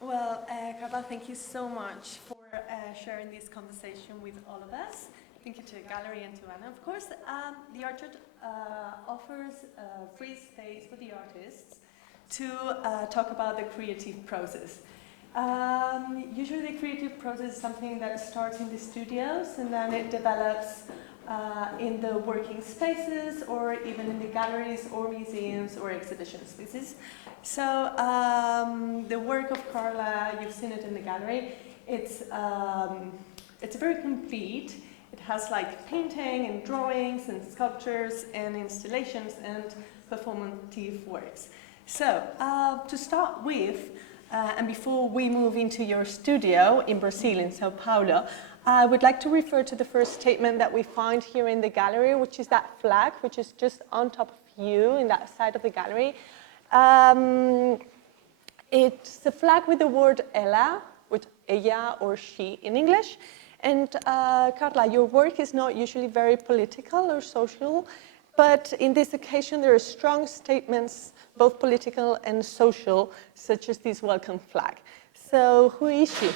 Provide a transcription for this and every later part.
Well, Carla, thank you so much for sharing this conversation with all of us. Thank you to the gallery and to Anna. Of course, the Theartchat offers a free space for the artists to talk about the creative process. Usually the creative process is something that starts in the studios and then it develops in the working spaces or even in the galleries or museums or exhibition spaces. So the work of Carla, you've seen it in the gallery, it's very complete. It has like painting and drawings and sculptures and installations and performative works. So to start with, and before we move into your studio in Brazil, in Sao Paulo, I would like to refer to the first statement that we find here in the gallery, which is that flag, which is just on top of you in that side of the gallery. It's a flag with the word ela, with ella or she in English. And Carla, your work is not usually very political or social, but in this occasion there are strong statements, both political and social, such as this welcome flag. So who is she?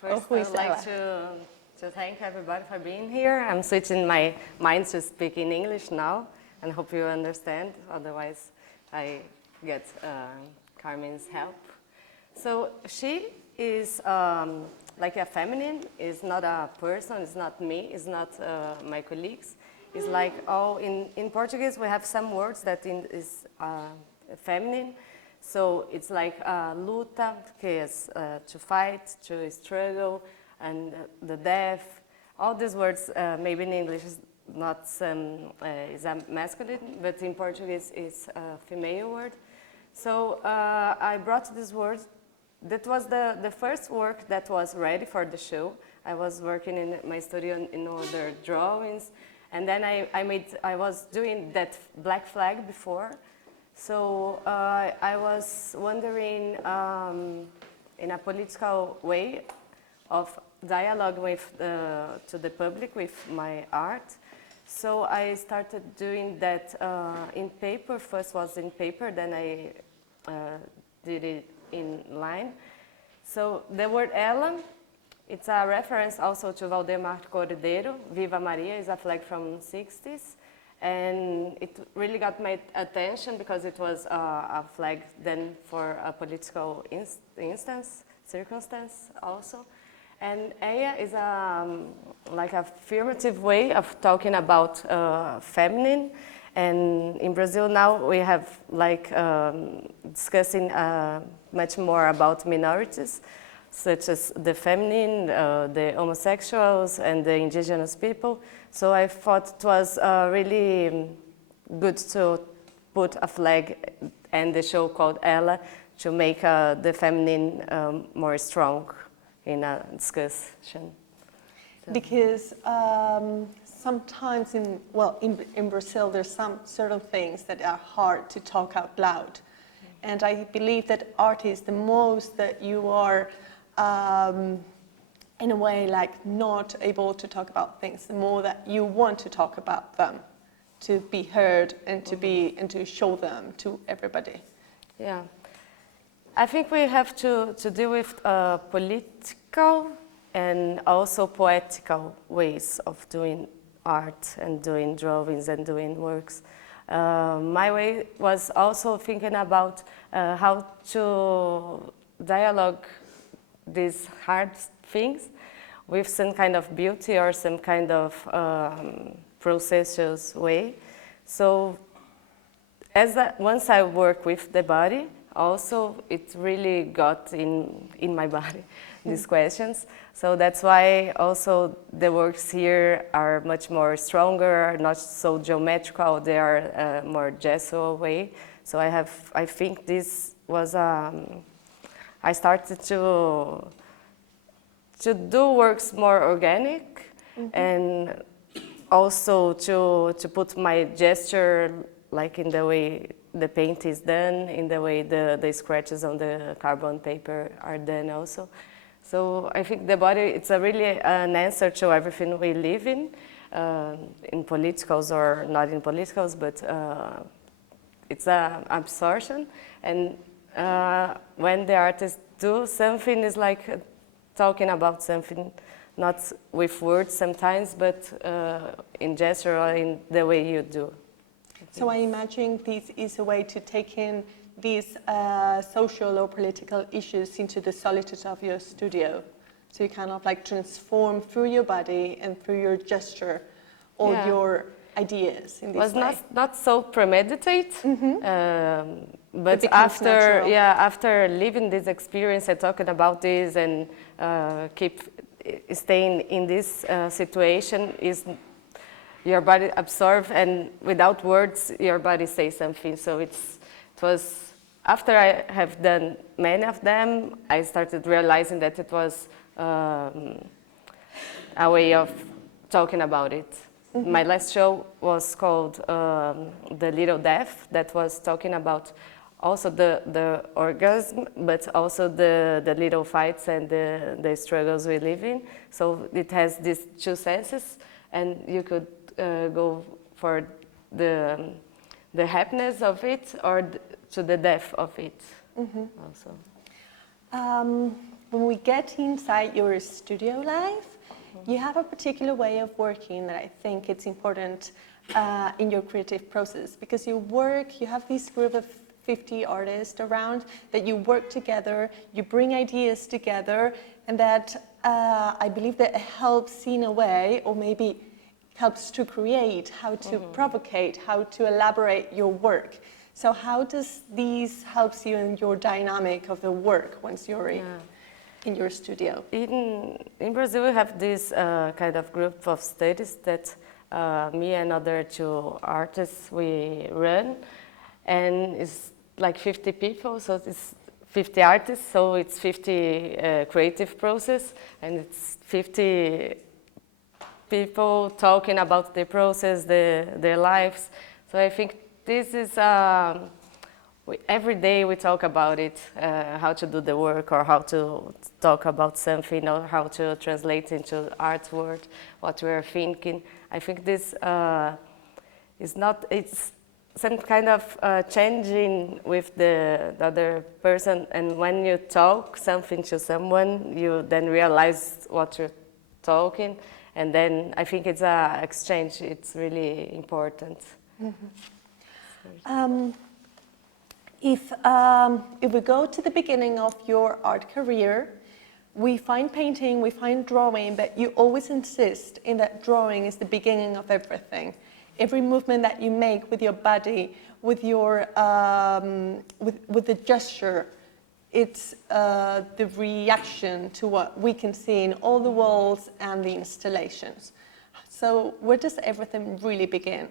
First, I would like to thank everybody for being here. I'm switching my mind to speak in English now, and hope you understand. Otherwise, I get Carmen's help. So she is like a feminine. It's not a person. It's not me. It's not my colleagues. It's like in Portuguese we have some words that is feminine. So it's like luta, que is to fight, to struggle, and the death. All these words, maybe in English is not is a masculine, but in Portuguese it's a female word. So I brought this word. That was the first work that was ready for the show. I was working in my studio in other drawings, and then I was doing that black flag before. So I was wondering in a political way of dialogue with to the public with my art. So I started doing that in paper. First was in paper, then I did it in line. So the word ela, it's a reference also to Valdemar Cordeiro. Viva Maria is a flag from the 60s. And it really got my attention because it was a flag then for a political circumstance also. And ella is like a affirmative way of talking about feminine. And in Brazil now we have like discussing much more about minorities, such as the feminine, the homosexuals, and the indigenous people. So I thought it was really good to put a flag and the show called Ela to make the feminine more strong in a discussion. So. Because sometimes in Brazil there's some certain things that are hard to talk out loud. And I believe that art is the most that you are in a way like not able to talk about things, the more that you want to talk about them, to be heard and to show them to everybody. Yeah, I think we have to deal with political and also poetical ways of doing art and doing drawings and doing works. My way was also thinking about how to dialogue these hard things with some kind of beauty or some kind of processual way. So once I work with the body, also it really got in my body, these questions. So that's why also the works here are much more stronger, not so geometrical, they are more gestural way. So I think this was, I started to do works more organic, and also to put my gesture like in the way the paint is done, in the way the scratches on the carbon paper are done also. So I think the body, it's a really an answer to everything we live in politicals or not in politicals, but it's an absorption. And when the artist do something, is like talking about something, not with words sometimes, but in gesture or in the way you do. So I imagine this is a way to take in these social or political issues into the solitude of your studio. So you kind of like transform through your body and through your gesture all your ideas in this way. Was not so premeditated, but natural. after living this experience and talking about this and keep staying in this situation, is your body absorbs, and without words your body says something. So it was after I have done many of them, I started realizing that it was a way of talking about it. My last show was called The Little Death, that was talking about also the orgasm, but also the little fights and the struggles we live in. So it has these two senses, and you could go for the happiness of it or to the death of it also. When we get inside your studio life, you have a particular way of working that I think it's important in your creative process, because you have this group of 50 artists around that you work together, you bring ideas together, and that I believe that helps in a way, or maybe helps to create, how to provocate, how to elaborate your work. So how does these helps you in your dynamic of the work once you're in your studio? In Brazil, we have this kind of group of studies that me and other two artists, we run, and it's like 50 people, so it's 50 artists, so it's 50 creative process, and it's 50 people talking about their process, their lives. So I think this is, every day we talk about it, how to do the work, or how to talk about something, or how to translate into artwork, what we are thinking. I think this is not, it's some kind of changing with the other person, and when you talk something to someone, you then realize what you're talking, and then I think it's an exchange, it's really important. If we go to the beginning of your art career, we find painting, we find drawing, but you always insist in that drawing is the beginning of everything. Every movement that you make with your body, with your with the gesture, it's the reaction to what we can see in all the walls and the installations. So where does everything really begin?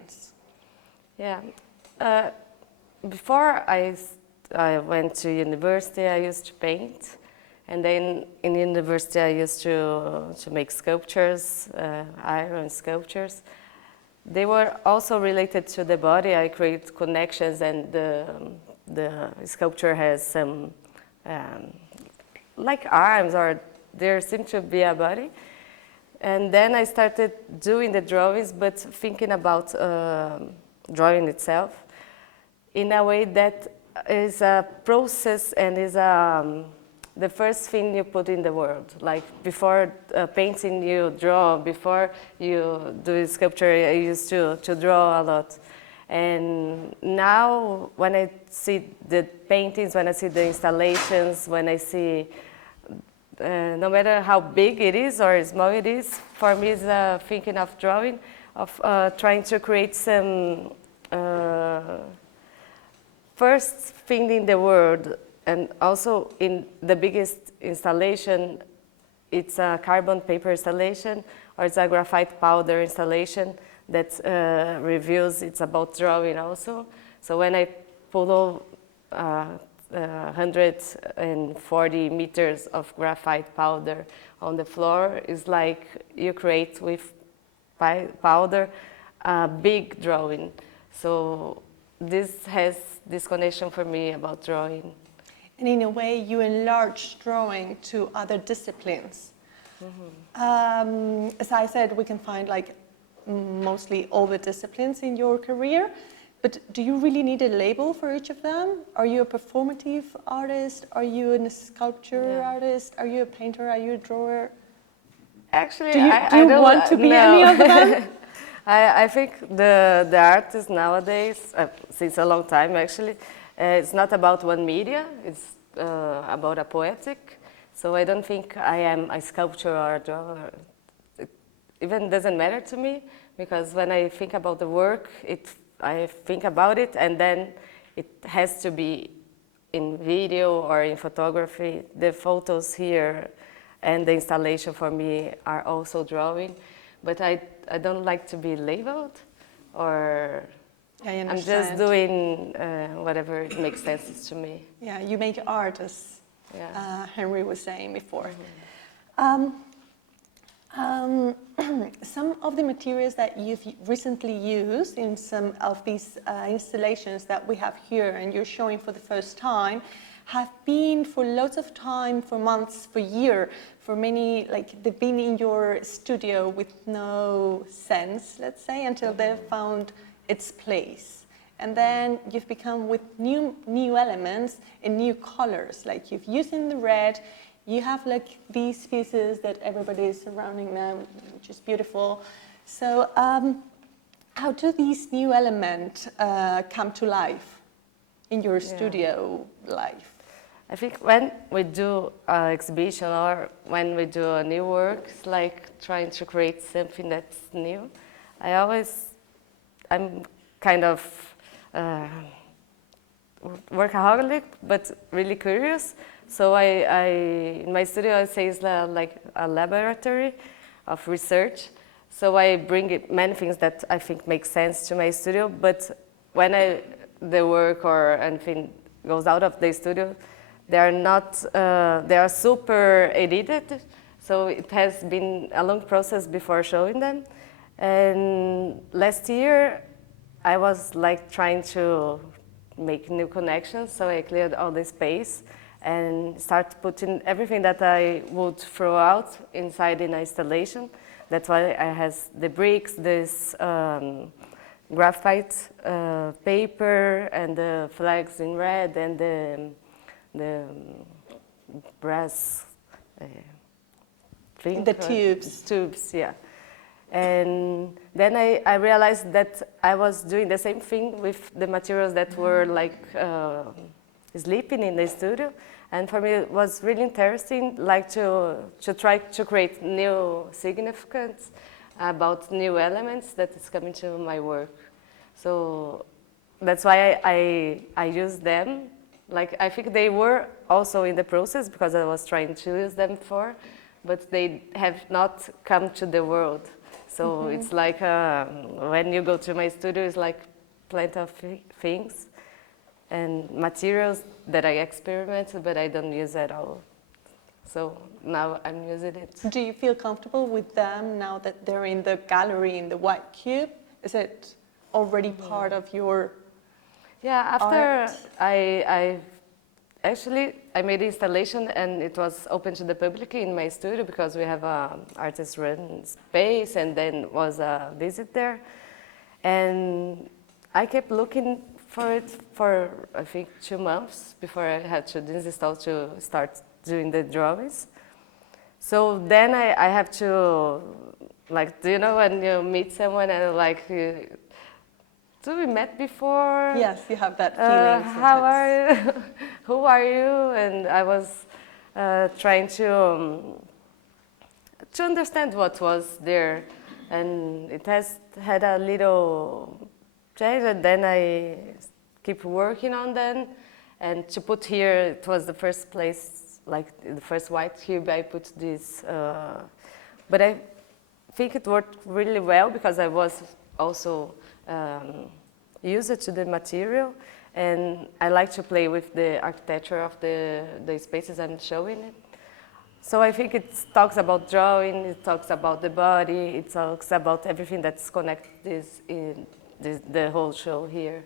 Yeah. Before I went to university, I used to paint, and then in university I used to make sculptures, iron sculptures. They were also related to the body. I create connections, and the sculpture has some like arms, or there seemed to be a body. And then I started doing the drawings, but thinking about drawing itself in a way that is a process and is the first thing you put in the world. Like before painting, you draw. Before you do sculpture, I used to draw a lot. And now when I see the paintings, when I see the installations, when I see, no matter how big it is or small it is, for me it's thinking of drawing, of trying to create some first thing in the world. And also in the biggest installation, it's a carbon paper installation, or it's a graphite powder installation that reveals it's about drawing also. So when I pull 140 meters of graphite powder on the floor, it's like you create with powder a big drawing. So this has this connection for me about drawing. And in a way, you enlarge drawing to other disciplines. As I said, we can find like mostly all the disciplines in your career. But do you really need a label for each of them? Are you a performative artist? Are you a sculpture artist? Are you a painter? Are you a drawer? Actually, do you I don't want to be no. any of them? I think the artists nowadays, since a long time actually, it's not about one media, it's about a poetic. So I don't think I am a sculptor or a drawer. It even doesn't matter to me, because when I think about the work, I think about it, and then it has to be in video or in photography. The photos here and the installation for me are also drawing, but I don't like to be labeled, or I'm just doing whatever makes sense to me. Yeah, you make art, as Henry was saying before. Some of the materials that you've recently used in some of these installations that we have here and you're showing for the first time have been for lots of time, for months, for years, for many, like they've been in your studio with no sense, let's say, until they've found its place. And then you've become with new elements and new colors, like you've used in the red. You have like these pieces that everybody is surrounding them, which is beautiful. So how do these new elements come to life in your studio life? I think when we do an exhibition or when we do a new work, it's like trying to create something that's new. I'm kind of workaholic, but really curious. So in my studio, I say it's like a laboratory of research. So I bring many things that I think make sense to my studio, but when the work or anything goes out of the studio, they are super edited. So it has been a long process before showing them. And last year, I was like trying to make new connections, so I cleared all the space and start putting everything that I would throw out inside in an installation. That's why I have the bricks, this graphite paper, and the flags in red, and the brass thing. The tubes. Tubes, yeah. And then I realized that I was doing the same thing with the materials that were like sleeping in the studio, and for me it was really interesting, like to try to create new significance about new elements that is coming to my work. So that's why I use them. Like I think they were also in the process because I was trying to use them before, but they have not come to the world. So it's like when you go to my studio, it's like plenty of things and materials that I experiment, but I don't use at all. So now I'm using it. Do you feel comfortable with them now that they're in the gallery in the white cube? Is it already part of your art? I made the installation and it was open to the public in my studio because we have an artist-run space, and then was a visit there. And I kept looking for it for, I think, 2 months before I had to disinstall to start doing the drawings. So then I have to, like, do you know when you meet someone and like, do we met before? Yes, you have that feeling. How are you? Who are you? And I was trying to understand what was there, and it has had a little change. And then I keep working on them, and to put here, it was the first place, like the first white cube. I put this, but I think it worked really well because I was also used to the material, and I like to play with the architecture of the spaces I'm showing it. So I think it talks about drawing, it talks about the body, it talks about everything that's connected in the whole show here.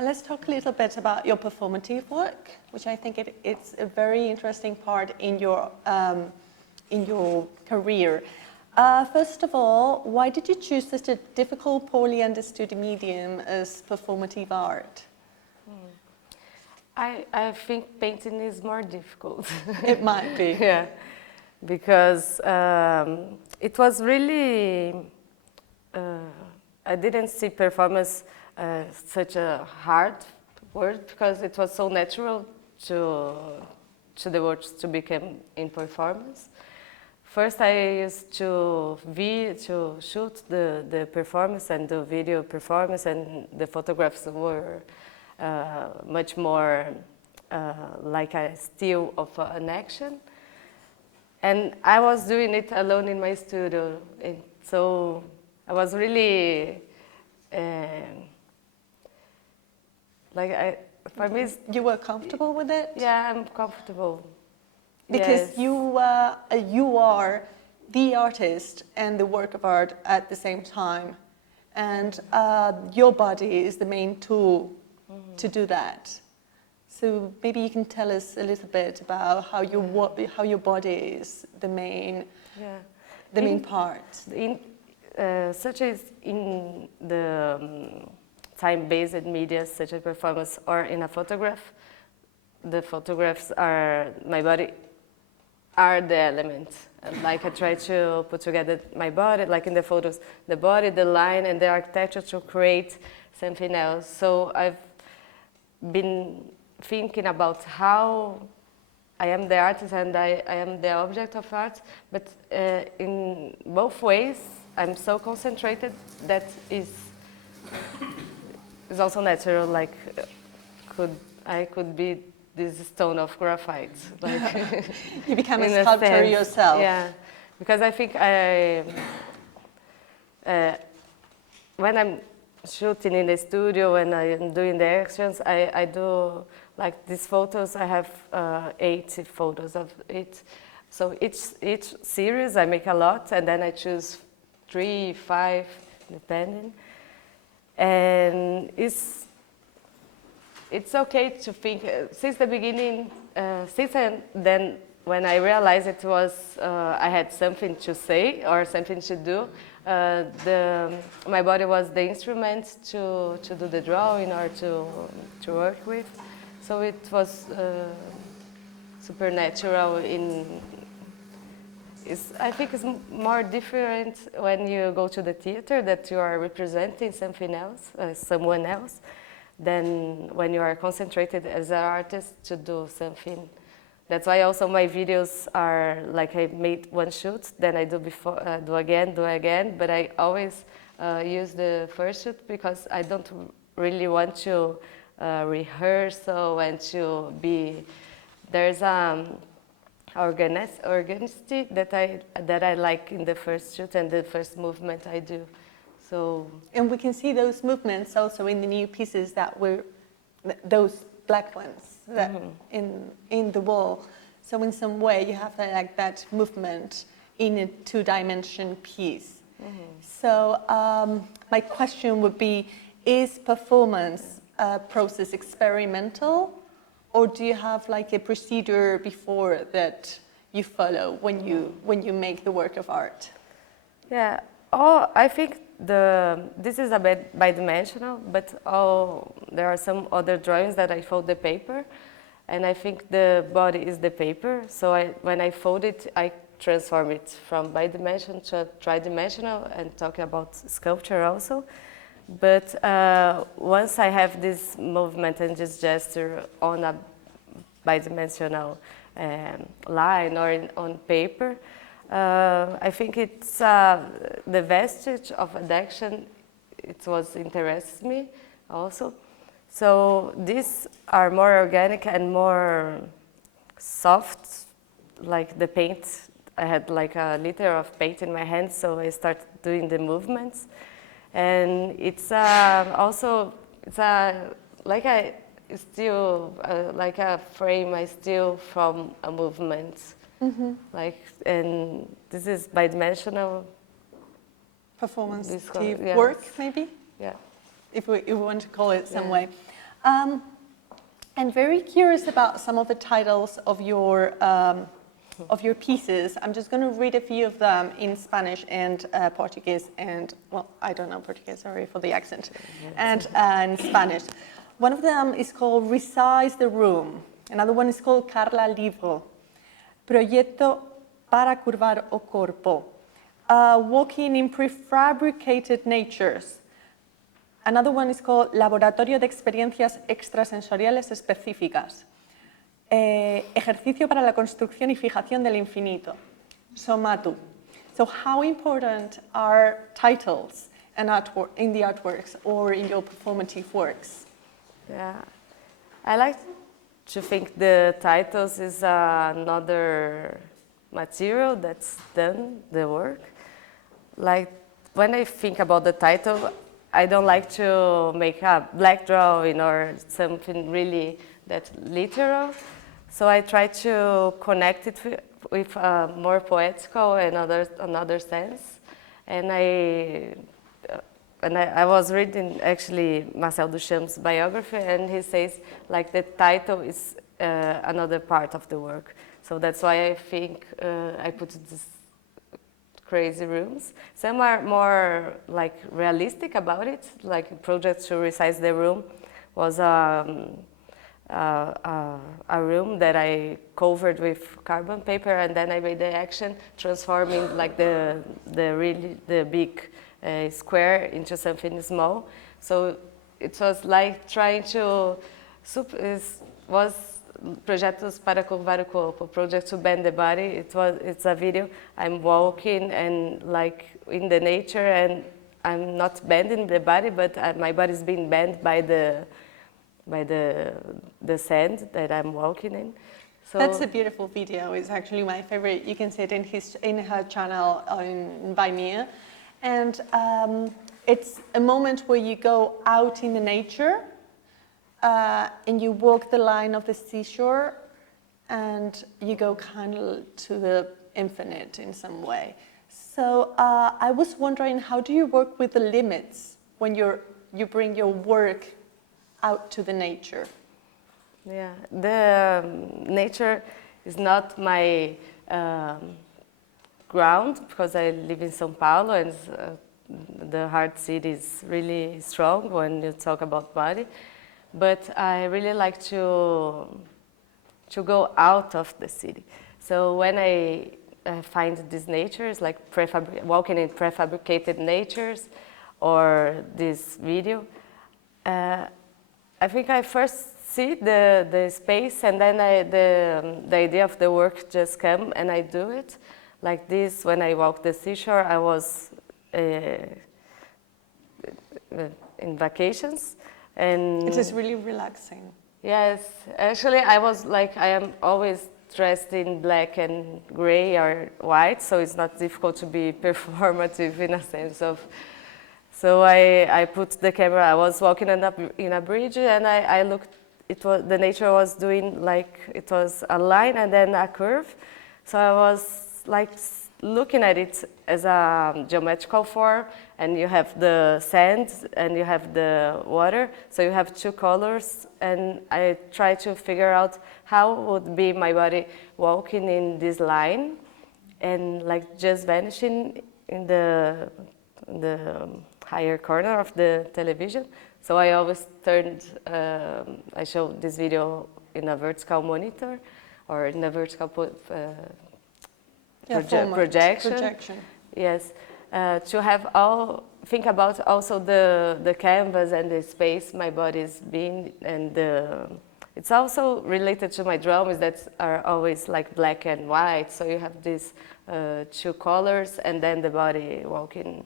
Let's talk a little bit about your performative work, which I think it's a very interesting part in your career. First of all, why did you choose such a difficult, poorly understood medium as performative art? I think painting is more difficult. It might be. Yeah, because it was really, I didn't see performance such a hard word, because it was so natural to the words to become in performance. First, I used to shoot the performance and the video performance, and the photographs were much more like a still of an action. And I was doing it alone in my studio, and so I was really for me. You were comfortable with it? Yeah, I'm comfortable. Because yes. you are the artist and the work of art at the same time, and your body is the main tool to do that. So maybe you can tell us a little bit about how your body is the main part. Such as in the time-based media, such as performance or in a photograph, the photographs are my body. Are the elements. Like I try to put together my body, like in the photos, the body, the line, and the architecture to create something else. So I've been thinking about how I am the artist and I am the object of art, but in both ways, I'm so concentrated that is also natural. Like I could be this stone of graphite. Like you become a sculptor yourself. Yeah, because I think when I'm shooting in the studio, when I'm doing the actions, I do like these photos. I have 80 photos of it. So each series I make a lot, and then I choose 3, 5, depending. And it's okay to think, since the beginning, then when I realized it was, I had something to say or something to do, my body was the instrument to do the drawing or to work with. So it was supernatural. I think it's more different when you go to the theater, that you are representing something else, someone else, than when you are concentrated as an artist to do something. That's why also my videos are like I made one shoot, then I do again, but I always use the first shoot because I don't really want to rehearse and to be. There's organicity that I like in the first shoot and the first movement I do. So, and we can see those movements also in the new pieces that were those black ones that in the wall. So in some way you have that movement in a two-dimension piece. So my question would be, is performance process experimental, or do you have like a procedure before that you follow when you make the work of art? Yeah. I think this is a bit bidimensional, but there are some other drawings that I fold the paper, and I think the body is the paper. So when I fold it, I transform it from bidimensional to tridimensional, and talking about sculpture also. But once I have this movement and this gesture on a bidimensional line or on paper, I think it's the vestige of an action. It interests me also. So these are more organic and more soft, like the paint. I had like a liter of paint in my hand, so I started doing the movements. And it's also like a frame I steal from a movement. And this is bidimensional performance work, maybe? Yeah. If we want to call it some way. And very curious about some of the titles of your of your pieces. I'm just going to read a few of them in Spanish and Portuguese, and, well, I don't know Portuguese, sorry for the accent, and in Spanish. One of them is called Resize the Room. Another one is called Carla Livro. Proyecto para curvar o corpo. Walking in prefabricated natures. Another one is called Laboratorio de Experiencias Extrasensoriales Específicas. Ejercicio para la construcción y fijación del infinito. Somatu. So how important are titles and artwork in the artworks or in your performative works? Yeah, I like to think the titles is another material that's done the work. Like when I think about the title, I don't like to make a black drawing or something really that literal. So I try to connect it with more poetical and another sense. And I was reading actually Marcel Duchamp's biography, and he says like the title is another part of the work. So that's why I think I put these crazy rooms. Some are more like realistic about it, like a project to resize the room was a room that I covered with carbon paper, and then I made the action transforming like the big square into something small. So it was like trying to was projetos para curvar o corpo, project to bend the body. It's a video. I'm walking and like in the nature, and I'm not bending the body, but my body is being bent by the sand that I'm walking in. So that's a beautiful video. It's actually my favorite. You can see it in her channel by Mia. And it's a moment where you go out in the nature and you walk the line of the seashore and you go kind of to the infinite in some way. So I was wondering, how do you work with the limits when you bring your work out to the nature? Yeah, the nature is not my ground because I live in São Paulo, and the hard city is really strong when you talk about body. But I really like to go out of the city. So when I find these natures, like walking in prefabricated natures, or this video, I think I first see the space, and then the idea of the work just come and I do it. Like this, when I walk the seashore, I was in vacations, and it is really relaxing. Yes, actually I was like, I am always dressed in black and gray or white, so it's not difficult to be performative in a sense of. So I put the camera. I was walking in a bridge, and I looked. The nature was doing like it was a line and then a curve. So I was like looking at it as a geometrical form, and you have the sand and you have the water. So you have two colors, and I try to figure out how would be my body walking in this line, and like just vanishing in the higher corner of the television. So I always I show this video in a vertical monitor or in a vertical projection. Yes, to have think about also the canvas and the space my body is being, and it's also related to my drawings that are always like black and white. So you have these two colors and then the body walking.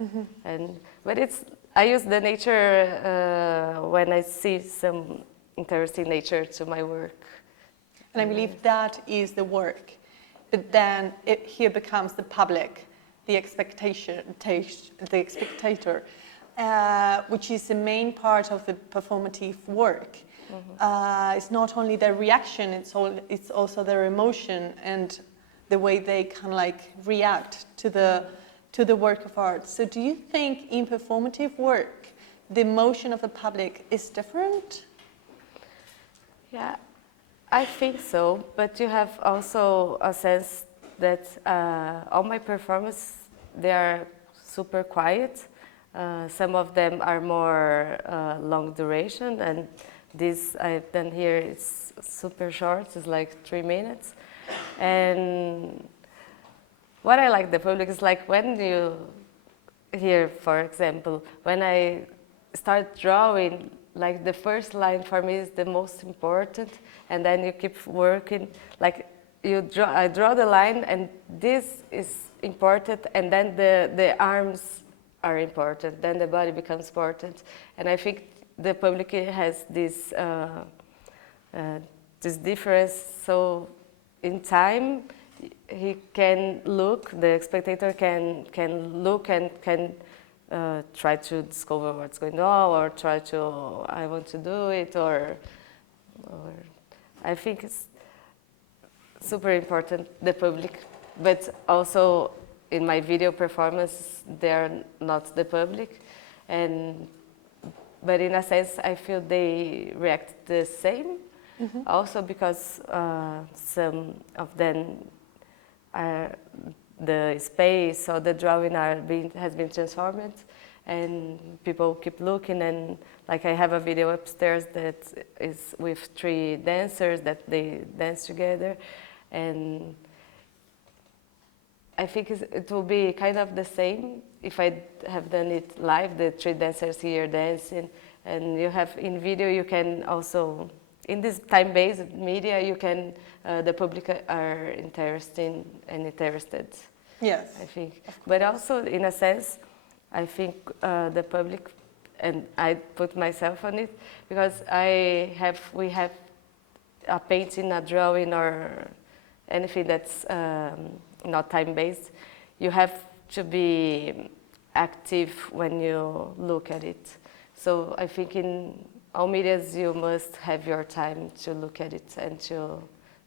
Mm-hmm. But I use the nature when I see some interesting nature to my work. And I believe that is the work. But then it here becomes the public, the spectator, which is the main part of the performative work. Mm-hmm. It's not only their reaction, it's also their emotion and the way they kind of like react to the work of art. So do you think in performative work, the emotion of the public is different? Yeah, I think so, but you have also a sense that all my performances, they are super quiet. Some of them are more long duration, and this I've done here is super short, it's like 3 minutes. And what I like the public is like when you, here for example, when I start drawing, like the first line for me is the most important, and then you keep working, like I draw the line and this is important, and then the arms are important, then the body becomes important. And I think the public has this difference, so in time he can look, the spectator can look and can try to discover what's going on, or try to, I want to do it, or I think it's super important, the public, but also in my video performance, they're not the public, but in a sense, I feel they react the same, also because some of them are, the space or the drawing has been transformed, and people keep looking, and like I have a video upstairs that is with 3 dancers that they dance together, and I think it will be kind of the same if I have done it live, the 3 dancers here dancing, and you have in video, you can also, in this time-based media, you can, the public are interested. Yes. I think. But also, in a sense, I think the public, and I put myself on it, because we have a painting, a drawing, or anything that's not time-based. You have to be active when you look at it. So I think in all medias, you must have your time to look at it and to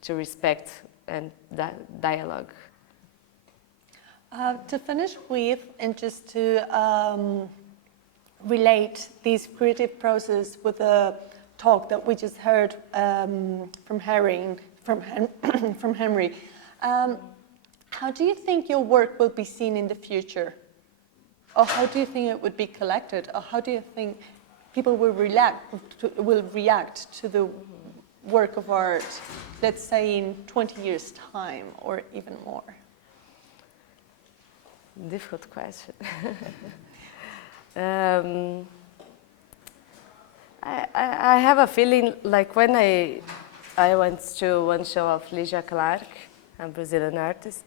respect and dialogue. To finish with, and just to relate this creative process with the talk that we just heard from Henry, how do you think your work will be seen in the future? Or how do you think it would be collected? Or how do you think people will react to the work of art, let's say in 20 years' time, or even more? Difficult question. I have a feeling like when I went to one show of Ligia Clark, a Brazilian artist.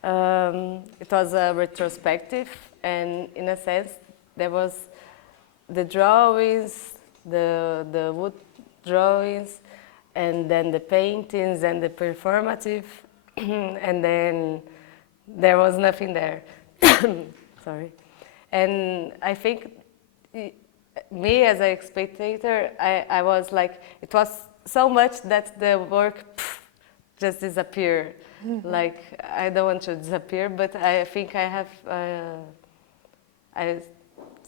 It was a retrospective, and in a sense, there was the drawings, the wood drawings, and then the paintings and the performative, and then there was nothing there. Sorry. And I think me as a spectator, I was like, it was so much that the work just disappeared. Like, I don't want to disappear, but I think I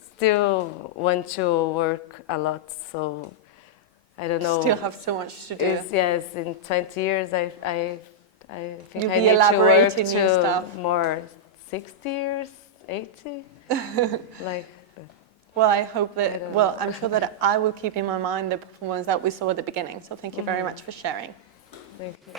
still want to work a lot, so I don't know. Still have so much to do. Yes, in 20 years, I think You'll I be need to work elaborating new stuff. more 60 years, 80, like. Well, I hope that, I'm sure that I will keep in my mind the performance that we saw at the beginning. So thank you very much for sharing. Thank you.